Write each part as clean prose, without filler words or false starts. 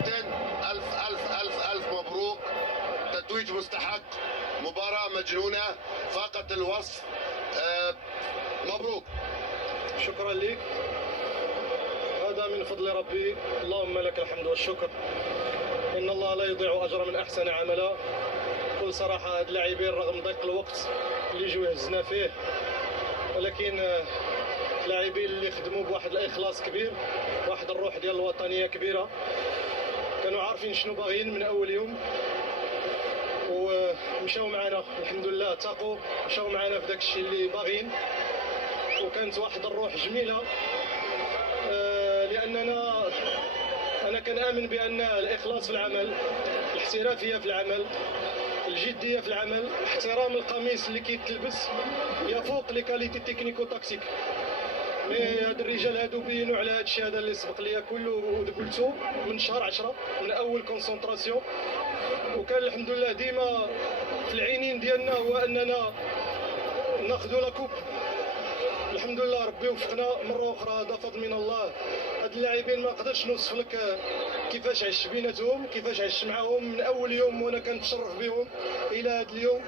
كابتن، ألف ألف ألف ألف مبروك، تتويج مستحق، مباراة مجنونة فاقت الوصف. مبروك. شكرا لك، هذا من فضل ربي، اللهم لك الحمد والشكر. إن الله لا يضيع أجر من أحسن عملا. بكل صراحة هاد اللاعبين رغم ضيق الوقت اللي جوا هزنا فيه، ولكن لاعبين اللي خدموا بواحد الإخلاص كبير، واحد الروح ديال الوطنية كبيرة، كانوا عارفين شنو باغيين من أول يوم ومشاو معنا الحمد لله، تاقوا مشاو معنا في داك الشيء اللي باغيين، وكانت واحد الروح جميلة. لأننا أنا كنآمن بأن الإخلاص في العمل، الاحترافية في العمل، الجدية في العمل، احترام القميص اللي كيتلبس يفوق لي كاليتي تكنيكو تاكتيك. هاد الرجال هادو بينوا على هاد الشيء هذا اللي سبق ليا كله وقلتو من شهر 10 من اول كونسونطراسيون، وكان الحمد لله ديما في العينين ديالنا هو اننا ناخذوا لا كوب. الحمد لله ربي وفقنا مره اخرى، هذا فضل من الله. هاد اللاعبين ما نقدرش نوصف لك كيفاش عشت بيناتهم، كيفاش عشت معاهم من اول يوم وانا كنتشرف بهم الى هاد اليوم.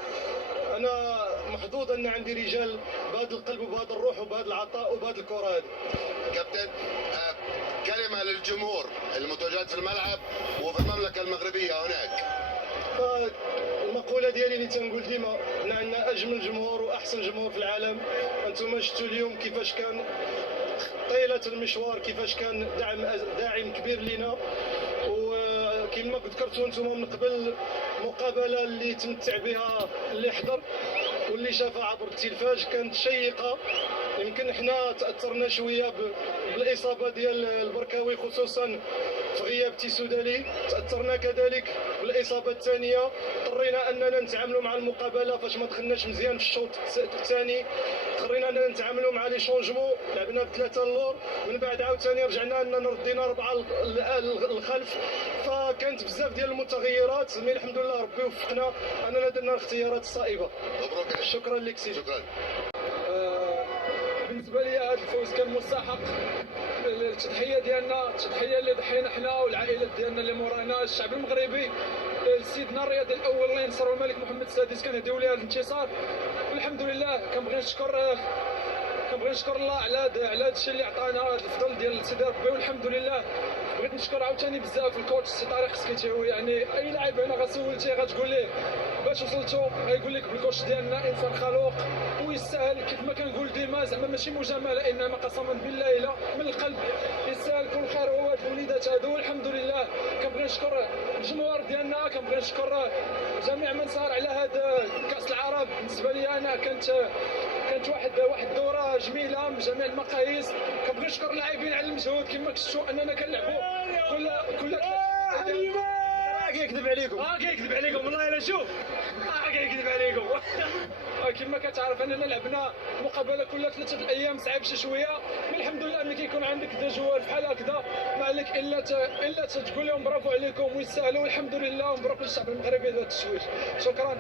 انا محظوظ ان عندي رجال بهذا القلب وبهذا الروح وبهذا العطاء وبهذا الكره هذه. كابتن، كلمة للجمهور المتواجد في الملعب وفي المملكة المغربية هناك. المقولة ديالي اللي تنقول ديما، حنا عندنا أجمل جمهور وأحسن جمهور في العالم. أنتم شفتوا اليوم كيفاش كان طيلة المشوار، كيفاش كان داعم كبير لنا. وكما ذكرتوا أنتم من قبل، مقابلة اللي تمتع بها اللي حضر واللي شافها عبر التلفاز كانت شيقة. يمكن حنا تأثرنا شوية بالإصابة ديال البركاوي، خصوصا في غياب تيسودالي. تأثرنا كذلك بالإصابة الثانية، اضطرينا أننا نتعاملوا مع المقابلة فاش ما دخلناش مزيان في الشوط الثاني، اضطرينا أننا نتعاملوا مع لي شونجمون، لعبنا بثلاثة اللور، من بعد عاوتاني رجعنا أننا ردينا 4 الخلف. فكانت بزاف ديال المتغيرات، مي الحمد لله ربي وفقنا أننا درنا الاختيارات الصائبة. مبروك. شكرا لك سيدي. شكرا. بالنسبه لي هذا الفوز كان مستحق. التضحيه ديالنا، التضحيه اللي ضحينا حنا والعائلات ديالنا اللي مورانا، الشعب المغربي، سيدنا الرياضي الاول الله ينصرو الملك محمد السادس، كنهديو ليه هذا الانتصار. والحمد لله كنبغي نشكر الله على هذا الشيء اللي عطانا، هذا الفضل ديال سيدي ربي. والحمد لله بغيت نشكر عاوتاني بزاف الكوتش سي طارق سكيتيو. يعني اي لاعب هنا غسولتيه غتقول ليه باش وصلتوا، غيقول لك بالكوتش ديالنا انسان خلوق ويستاهل. كيف ما كنقول ديما، زعما ماشي مجامله، انما قسما بالله الا من القلب يستاهل كل خير هو هاد الوليدات هادو. والحمد لله كنبغي نشكر الجمهور ديالنا، كنبغي نشكر جميع من سار على هذا كاس العرب. بالنسبه لي انا كانت واحد الدوره جميله من جميع المقاييس. كنبغي نشكر اللاعبين على المجهود، كما شفتوا اننا كنلعبوا كل كيكذب عليكم، كيكذب عليكم والله الا شوف، كيكذب عليكم. كما كتعرف اننا لعبنا مقابله كل 3 ايام، صعيب شي شويه. من الحمد لله ملي كيكون عندك دا جوار بحال هكذا ما عليك الا تقول لهم برافو عليكم ويستاهلوا. والحمد لله، ومبروك للشعب المغربي هذا التشويش. شكرا.